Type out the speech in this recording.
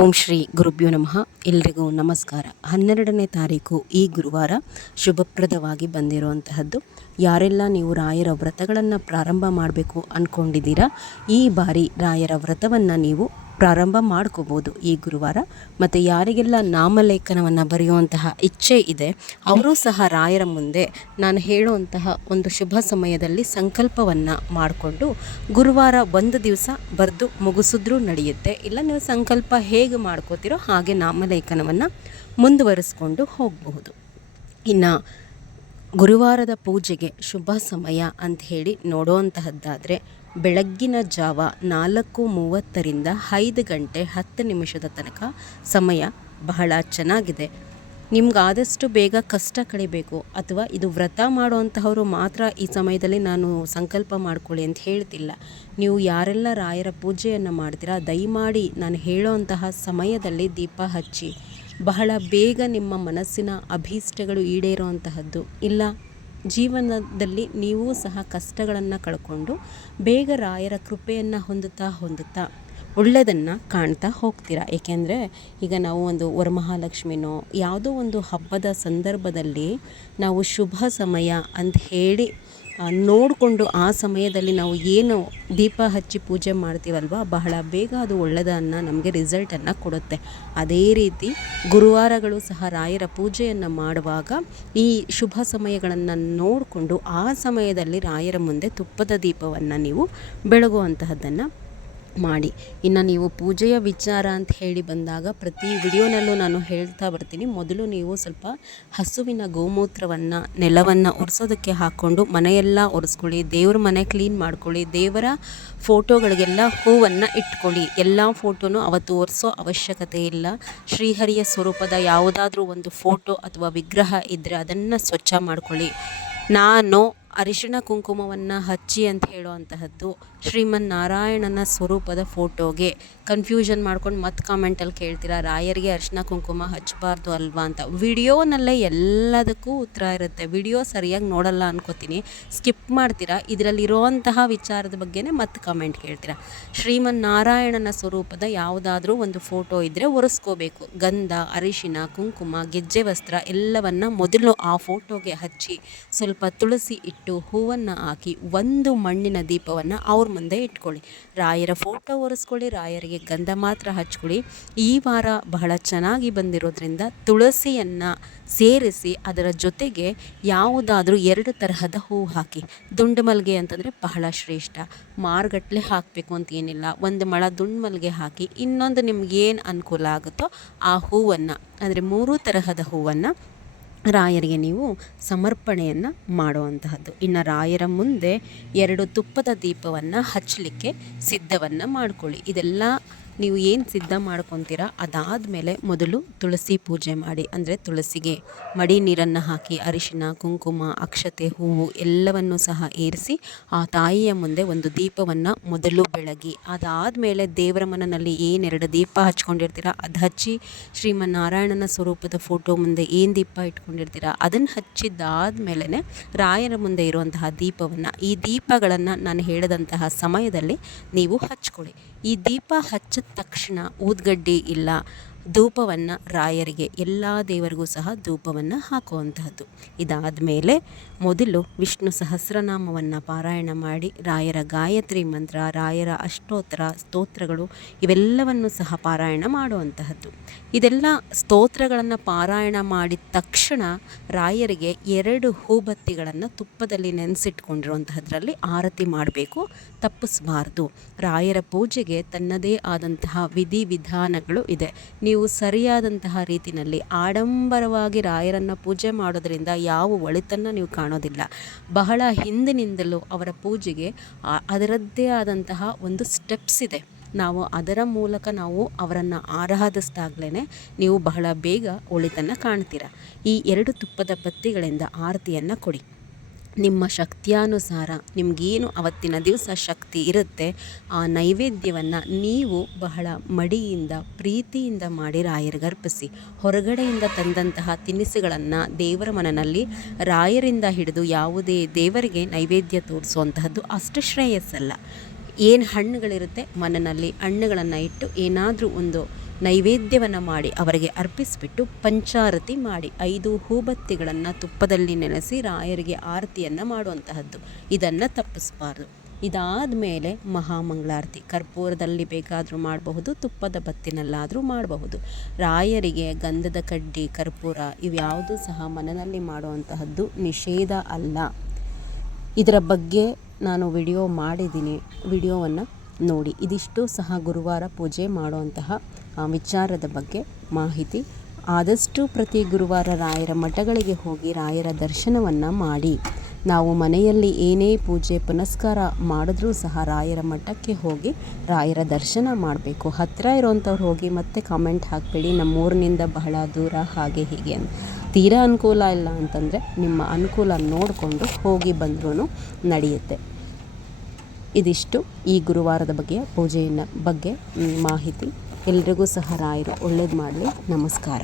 ಓಂ ಶ್ರೀ ಗುರುಭ್ಯೋ ನಮಃ. ಎಲ್ರಿಗೂ ನಮಸ್ಕಾರ. ಹನ್ನೆರಡನೇ ತಾರೀಕು ಈ ಗುರುವಾರ ಶುಭಪ್ರದವಾಗಿ ಬಂದಿರುವಂತಹದ್ದು. ಯಾರೆಲ್ಲ ನೀವು ರಾಯರ ವ್ರತಗಳನ್ನು ಪ್ರಾರಂಭ ಮಾಡಬೇಕು ಅಂದ್ಕೊಂಡಿದ್ದೀರಾ ಈ ಬಾರಿ ರಾಯರ ವ್ರತವನ್ನು ನೀವು ಪ್ರಾರಂಭ ಮಾಡ್ಕೋಬೋದು ಈ ಗುರುವಾರ. ಮತ್ತು ಯಾರಿಗೆಲ್ಲ ನಾಮಲೇಖನವನ್ನು ಬರೆಯುವಂತಹ ಇಚ್ಛೆ ಇದೆ, ಅವರೂ ಸಹ ರಾಯರ ಮುಂದೆ ನಾನು ಹೇಳುವಂತಹ ಒಂದು ಶುಭ ಸಮಯದಲ್ಲಿ ಸಂಕಲ್ಪವನ್ನು ಮಾಡಿಕೊಂಡು ಗುರುವಾರ ಒಂದು ದಿವಸ ಬರೆದು ಮುಗಿಸಿದ್ರೂ ನಡೆಯುತ್ತೆ. ಇಲ್ಲ ನೀವು ಸಂಕಲ್ಪ ಹೇಗೆ ಮಾಡ್ಕೋತಿರೋ ಹಾಗೆ ನಾಮಲೇಖನವನ್ನು ಮುಂದುವರಿಸ್ಕೊಂಡು ಹೋಗಬಹುದು. ಇನ್ನು ಗುರುವಾರದ ಪೂಜೆಗೆ ಶುಭ ಸಮಯ ಅಂತ ಹೇಳಿ ನೋಡುವಂತಹದ್ದಾದರೆ ಬೆಳಗ್ಗಿನ ಜಾವ ನಾಲ್ಕು ಮೂವತ್ತರಿಂದ ಐದು ಗಂಟೆ ಹತ್ತು ನಿಮಿಷದ ತನಕ ಸಮಯ ಬಹಳ ಚೆನ್ನಾಗಿದೆ. ನಿಮ್ಗೆ ಆದಷ್ಟು ಬೇಗ ಕಷ್ಟ ಕಳಿಬೇಕು ಅಥವಾ ಇದು ವ್ರತ ಮಾಡುವಂತಹವರು ಮಾತ್ರ ಈ ಸಮಯದಲ್ಲಿ ನಾನು ಸಂಕಲ್ಪ ಮಾಡ್ಕೊಳ್ಳಿ ಅಂತ ಹೇಳ್ತಿಲ್ಲ. ನೀವು ಯಾರೆಲ್ಲ ರಾಯರ ಪೂಜೆಯನ್ನು ಮಾಡ್ತೀರಾ, ದಯಮಾಡಿ ನಾನು ಹೇಳೋವಂತಹ ಸಮಯದಲ್ಲಿ ದೀಪ ಹಚ್ಚಿ. ಬಹಳ ಬೇಗ ನಿಮ್ಮ ಮನಸ್ಸಿನ ಅಭೀಷ್ಟಗಳು ಈಡೇರುವಂತಹದ್ದು, ಇಲ್ಲ? ಜೀವನದಲ್ಲಿ ನೀವೂ ಸಹ ಕಷ್ಟಗಳನ್ನು ಕಳ್ಕೊಂಡು ಬೇಗ ರಾಯರ ಕೃಪೆಯನ್ನು ಹೊಂದುತ್ತಾ ಹೊಂದುತ್ತಾ ಒಳ್ಳೆಯದನ್ನು ಕಾಣ್ತಾ ಹೋಗ್ತೀರಾ? ಏಕೆಂದರೆ ಈಗ ನಾವು ಒಂದು ವರಮಹಾಲಕ್ಷ್ಮಿನೋ ಯಾವುದೋ ಒಂದು ಹಬ್ಬದ ಸಂದರ್ಭದಲ್ಲಿ ನಾವು ಶುಭ ಸಮಯ ಅಂತ ಹೇಳಿ ನೋಡಿಕೊಂಡು ಆ ಸಮಯದಲ್ಲಿ ನಾವು ಏನು ದೀಪ ಹಚ್ಚಿ ಪೂಜೆ ಮಾಡ್ತೀವಲ್ವ, ಬಹಳ ಬೇಗ ಅದು ಒಳ್ಳೆಯದನ್ನು ನಮಗೆ ರಿಸಲ್ಟನ್ನು ಕೊಡುತ್ತೆ. ಅದೇ ರೀತಿ ಗುರುವಾರಗಳು ಸಹ ರಾಯರ ಪೂಜೆಯನ್ನು ಮಾಡುವಾಗ ಈ ಶುಭ ಸಮಯಗಳನ್ನು ನೋಡಿಕೊಂಡು ಆ ಸಮಯದಲ್ಲಿ ರಾಯರ ಮುಂದೆ ತುಪ್ಪದ ದೀಪವನ್ನು ನೀವು ಬೆಳಗುವಂತಹದ್ದನ್ನು ಮಾಡಿ. ಇನ್ನು ನೀವು ಪೂಜೆಯ ವಿಚಾರ ಅಂತ ಹೇಳಿ ಬಂದಾಗ ಪ್ರತಿ ವಿಡಿಯೋನಲ್ಲೂ ನಾನು ಹೇಳ್ತಾ ಬರ್ತೀನಿ. ಮೊದಲು ನೀವು ಸ್ವಲ್ಪ ಹಸುವಿನ ಗೋಮೂತ್ರವನ್ನು, ನೆಲವನ್ನು ಒರೆಸೋದಕ್ಕೆ ಹಾಕ್ಕೊಂಡು ಮನೆಯೆಲ್ಲ ಒರೆಸ್ಕೊಳ್ಳಿ. ದೇವ್ರ ಮನೆ ಕ್ಲೀನ್ ಮಾಡ್ಕೊಳ್ಳಿ. ದೇವರ ಫೋಟೋಗಳಿಗೆಲ್ಲ ಹೂವನ್ನು ಇಟ್ಕೊಳ್ಳಿ. ಎಲ್ಲ ಫೋಟೋನು ಅವತ್ತು ಒರೆಸೋ ಅವಶ್ಯಕತೆ ಇಲ್ಲ. ಶ್ರೀಹರಿಯ ಸ್ವರೂಪದ ಯಾವುದಾದ್ರೂ ಒಂದು ಫೋಟೋ ಅಥವಾ ವಿಗ್ರಹ ಇದ್ದರೆ ಅದನ್ನು ಸ್ವಚ್ಛ ಮಾಡ್ಕೊಳ್ಳಿ. ನಾನು ಅರಿಶಿಣ ಕುಂಕುಮವನ್ನು ಹಚ್ಚಿ ಅಂತ ಹೇಳುವಂತಹದ್ದು ಶ್ರೀಮನ್ ನಾರಾಯಣನ ಸ್ವರೂಪದ ಫೋಟೋಗೆ. ಕನ್ಫ್ಯೂಷನ್ ಮಾಡ್ಕೊಂಡು ಮತ್ತೆ ಕಾಮೆಂಟಲ್ಲಿ ಕೇಳ್ತೀರಾ, ರಾಯರಿಗೆ ಅರಿಶಿಣ ಕುಂಕುಮ ಹಚ್ಚಬಾರ್ದು ಅಲ್ವಾ ಅಂತ. ವಿಡಿಯೋನಲ್ಲೇ ಎಲ್ಲದಕ್ಕೂ ಉತ್ತರ ಇರುತ್ತೆ. ವಿಡಿಯೋ ಸರಿಯಾಗಿ ನೋಡಲ್ಲ ಅನ್ಕೋತೀನಿ. ಸ್ಕಿಪ್ ಮಾಡ್ತೀರಾ? ಇದರಲ್ಲಿರುವಂತಹ ವಿಚಾರದ ಬಗ್ಗೆನೇ ಮತ್ತೆ ಕಾಮೆಂಟ್ ಕೇಳ್ತೀರಾ. ಶ್ರೀಮನ್ ನಾರಾಯಣನ ಸ್ವರೂಪದ ಯಾವುದಾದ್ರೂ ಒಂದು ಫೋಟೋ ಇದ್ದರೆ ಒರೆಸ್ಕೋಬೇಕು. ಗಂಧ, ಅರಿಶಿಣ, ಕುಂಕುಮ, ಗೆಜ್ಜೆ, ವಸ್ತ್ರ ಎಲ್ಲವನ್ನು ಮೊದಲು ಆ ಫೋಟೋಗೆ ಹಚ್ಚಿ ಸ್ವಲ್ಪ ತುಳಸಿ ಇಟ್ಟು ಹೂವನ್ನು ಹಾಕಿ ಒಂದು ಮಣ್ಣಿನ ದೀಪವನ್ನು ಅವ್ರ ಮುಂದೆ ಇಟ್ಕೊಳ್ಳಿ. ರಾಯರ ಫೋಟೋ ಒರೆಸ್ಕೊಳ್ಳಿ, ರಾಯರಿಗೆ ಗಂಧ ಮಾತ್ರ ಹಚ್ಕೊಳ್ಳಿ. ಈ ವಾರ ಬಹಳ ಚೆನ್ನಾಗಿ ಬಂದಿರೋದ್ರಿಂದ ತುಳಸಿಯನ್ನು ಸೇರಿಸಿ ಅದರ ಜೊತೆಗೆ ಯಾವುದಾದ್ರೂ ಎರಡು ತರಹದ ಹೂವು ಹಾಕಿ. ದುಂಡು ಮಲ್ಲಿಗೆ ಅಂತಂದರೆ ಬಹಳ ಶ್ರೇಷ್ಠ. ಮಾರುಗಟ್ಲೆ ಹಾಕಬೇಕು ಅಂತ ಏನಿಲ್ಲ. ಒಂದು ಮಳ ದುಂಡು ಮಲ್ಲಿಗೆ ಹಾಕಿ ಇನ್ನೊಂದು ನಿಮ್ಗೇನು ಅನುಕೂಲ ಆಗುತ್ತೋ ಆ ಹೂವನ್ನು, ಅಂದರೆ ಮೂರೂ ತರಹದ ಹೂವನ್ನು ರಾಯರಿಗೆ ನೀವು ಸಮರ್ಪಣೆಯನ್ನು ಮಾಡುವಂತಹದ್ದು. ಇನ್ನು ರಾಯರ ಮುಂದೆ ಎರಡು ತುಪ್ಪದ ದೀಪವನ್ನು ಹಚ್ಚಲಿಕ್ಕೆ ಸಿದ್ಧವನ್ನು ಮಾಡ್ಕೊಳ್ಳಿ. ಇದೆಲ್ಲ ನೀವು ಏನು ಸಿದ್ಧ ಮಾಡ್ಕೊತಿರ ಅದಾದ ಮೇಲೆ ಮೊದಲು ತುಳಸಿ ಪೂಜೆ ಮಾಡಿ, ಅಂದರೆ ತುಳಸಿಗೆ ಮಡಿ ನೀರನ್ನು ಹಾಕಿ, ಅರಿಶಿನ, ಕುಂಕುಮ, ಅಕ್ಷತೆ, ಹೂವು ಎಲ್ಲವನ್ನು ಸಹ ಏರಿಸಿ ಆ ತಾಯಿಯ ಮುಂದೆ ಒಂದು ದೀಪವನ್ನು ಮೊದಲು ಬೆಳಗಿ ಅದಾದ ಮೇಲೆ ದೇವರ ಮನನಲ್ಲಿ ಏನೆರಡು ದೀಪ ಹಚ್ಕೊಂಡಿರ್ತೀರ, ಅದು ಹಚ್ಚಿ ಶ್ರೀಮನ್ನಾರಾಯಣನ ಸ್ವರೂಪದ ಫೋಟೋ ಮುಂದೆ ಏನು ದೀಪ ಇಟ್ಕೊಂಡಿರ್ತೀರ ಅದನ್ನು ಹಚ್ಚಿದ್ದಾದಮೇಲೆ ರಾಯರ ಮುಂದೆ ಇರುವಂತಹ ದೀಪವನ್ನು, ಈ ದೀಪಗಳನ್ನು ನಾನು ಹೇಳಿದಂತಹ ಸಮಯದಲ್ಲಿ ನೀವು ಹಚ್ಕೊಳ್ಳಿ. ಈ ದೀಪ ಹಚ್ಚಿದ ತಕ್ಷಣ ಊದ್ಗಡ್ಡಿ ಇಲ್ಲ. ಧೂಪವನ್ನು ರಾಯರಿಗೆ, ಎಲ್ಲ ದೇವರಿಗೂ ಸಹ ಧೂಪವನ್ನು ಹಾಕುವಂತಹದ್ದು. ಇದಾದ ಮೇಲೆ ಮೊದಲು ವಿಷ್ಣು ಸಹಸ್ರನಾಮವನ್ನು ಪಾರಾಯಣ ಮಾಡಿ, ರಾಯರ ಗಾಯತ್ರಿ ಮಂತ್ರ, ರಾಯರ ಅಷ್ಟೋತ್ತರ ಸ್ತೋತ್ರಗಳು ಇವೆಲ್ಲವನ್ನು ಸಹ ಪಾರಾಯಣ ಮಾಡುವಂತಹದ್ದು. ಇದೆಲ್ಲ ಸ್ತೋತ್ರಗಳನ್ನು ಪಾರಾಯಣ ಮಾಡಿದ ತಕ್ಷಣ ರಾಯರಿಗೆ ಎರಡು ಹೂಬತ್ತಿಗಳನ್ನು ತುಪ್ಪದಲ್ಲಿ ನೆನೆಸಿಟ್ಕೊಂಡಿರುವಂತಹದ್ರಲ್ಲಿ ಆರತಿ ಮಾಡಬೇಕು, ತಪ್ಪಿಸಬಾರ್ದು. ರಾಯರ ಪೂಜೆಗೆ ತನ್ನದೇ ಆದಂತಹ ವಿಧಿ ವಿಧಾನಗಳು ಇದೆ. ನೀವು ಸರಿಯಾದಂತಹ ರೀತಿಯಲ್ಲಿ ಆಡಂಬರವಾಗಿ ರಾಯರನ್ನು ಪೂಜೆ ಮಾಡೋದರಿಂದ ಯಾವ ಒಳಿತನ್ನು ನೀವು ಕಾಣೋದಿಲ್ಲ. ಬಹಳ ಹಿಂದಿನಿಂದಲೂ ಅವರ ಪೂಜೆಗೆ ಅದರದ್ದೇ ಆದಂತಹ ಒಂದು ಸ್ಟೆಪ್ಸ್ ಇದೆ. ನಾವು ಅದರ ಮೂಲಕ ನಾವು ಅವರನ್ನು ಆರಾಧಿಸಿದಾಗಲೇ ನೀವು ಬಹಳ ಬೇಗ ಒಳಿತನ್ನು ಕಾಣ್ತೀರ. ಈ ಎರಡು ತುಪ್ಪದ ಬತ್ತಿಗಳಿಂದ ಆರತಿಯನ್ನು ಕೊಡಿ. ನಿಮ್ಮ ಶಕ್ತಿಯಾನುಸಾರ ನಿಮಗೇನು ಅವತ್ತಿನ ದಿವಸ ಶಕ್ತಿ ಇರುತ್ತೆ, ಆ ನೈವೇದ್ಯವನ್ನು ನೀವು ಬಹಳ ಮಡಿಯಿಂದ, ಪ್ರೀತಿಯಿಂದ ಮಾಡಿ ರಾಯರಿಗರ್ಪಿಸಿ ಹೊರಗಡೆಯಿಂದ ತಂದಂತಹ ತಿನಿಸುಗಳನ್ನು ದೇವರ ಮನನಲ್ಲಿ ರಾಯರಿಂದ ಹಿಡಿದು ಯಾವುದೇ ದೇವರಿಗೆ ನೈವೇದ್ಯ ತೋರಿಸುವಂತಹದ್ದು ಅಷ್ಟು ಶ್ರೇಯಸ್ಸಲ್ಲ. ಏನು ಹಣ್ಣುಗಳಿರುತ್ತೆ ಮನನಲ್ಲಿ ಹಣ್ಣುಗಳನ್ನು ಇಟ್ಟು ಏನಾದರೂ ಒಂದು ನೈವೇದ್ಯವನ್ನು ಮಾಡಿ ಅವರಿಗೆ ಅರ್ಪಿಸಿಬಿಟ್ಟು ಪಂಚಾರತಿ ಮಾಡಿ ಐದು ಹೂಬತ್ತಿಗಳನ್ನು ತುಪ್ಪದಲ್ಲಿ ನೆನೆಸಿ ರಾಯರಿಗೆ ಆರತಿಯನ್ನು ಮಾಡುವಂತಹದ್ದು. ಇದನ್ನು ತಪ್ಪಿಸಬಾರ್ದು. ಇದಾದ ಮೇಲೆ ಮಹಾಮಂಗಳಾರತಿ. ಕರ್ಪೂರದಲ್ಲಿ ಬೇಕಾದರೂ ಮಾಡಬಹುದು, ತುಪ್ಪದ ಬತ್ತಿನಲ್ಲಾದರೂ ಮಾಡಬಹುದು. ರಾಯರಿಗೆ ಗಂಧದ ಕಡ್ಡಿ, ಕರ್ಪೂರ ಇವ್ಯಾವುದು ಸಹ ಮನನಲ್ಲಿ ಮಾಡುವಂತಹದ್ದು ನಿಷೇಧ ಅಲ್ಲ. ಇದರ ಬಗ್ಗೆ ನಾನು ವಿಡಿಯೋ ಮಾಡಿದ್ದೀನಿ. ವಿಡಿಯೋವನ್ನು ನೋಡಿ, ಇದಿಷ್ಟು ಸಹ ಗುರುವಾರ ಪೂಜೆ ಮಾಡುವಂತಹ ವಿಚಾರದ ಬಗ್ಗೆ ಮಾಹಿತಿ. ಆದಷ್ಟು ಪ್ರತಿ ಗುರುವಾರ ರಾಯರ ಮಠಗಳಿಗೆ ಹೋಗಿ ರಾಯರ ದರ್ಶನವನ್ನು ಮಾಡಿ. ನಾವು ಮನೆಯಲ್ಲಿ ಏನೇ ಪೂಜೆ ಪುನಸ್ಕಾರ ಮಾಡಿದ್ರೂ ಸಹ ರಾಯರ ಮಠಕ್ಕೆ ಹೋಗಿ ರಾಯರ ದರ್ಶನ ಮಾಡಬೇಕು. ಹತ್ತಿರ ಇರೋವಂಥವ್ರು ಹೋಗಿ ಮತ್ತೆ ಕಾಮೆಂಟ್ ಹಾಕಬೇಡಿ, ನಮ್ಮೂರಿನಿಂದ ಬಹಳ ದೂರ, ಹಾಗೆ ಹೀಗೆ ತೀರಾ ಅನುಕೂಲ ಇಲ್ಲ ಅಂತಂದರೆ ನಿಮ್ಮ ಅನುಕೂಲ ನೋಡಿಕೊಂಡು ಹೋಗಿ ಬಂದ್ರೂ ನಡೆಯುತ್ತೆ. ಇದಿಷ್ಟು ಈ ಗುರುವಾರದ ಬಗ್ಗೆ ಪೂಜೆಯನ್ನು ಬಗ್ಗೆ ಮಾಹಿತಿ. ಎಲ್ರಿಗೂ ಸಹ ರಾಯರು ಒಳ್ಳೇದು ಮಾಡಲಿ. ನಮಸ್ಕಾರ.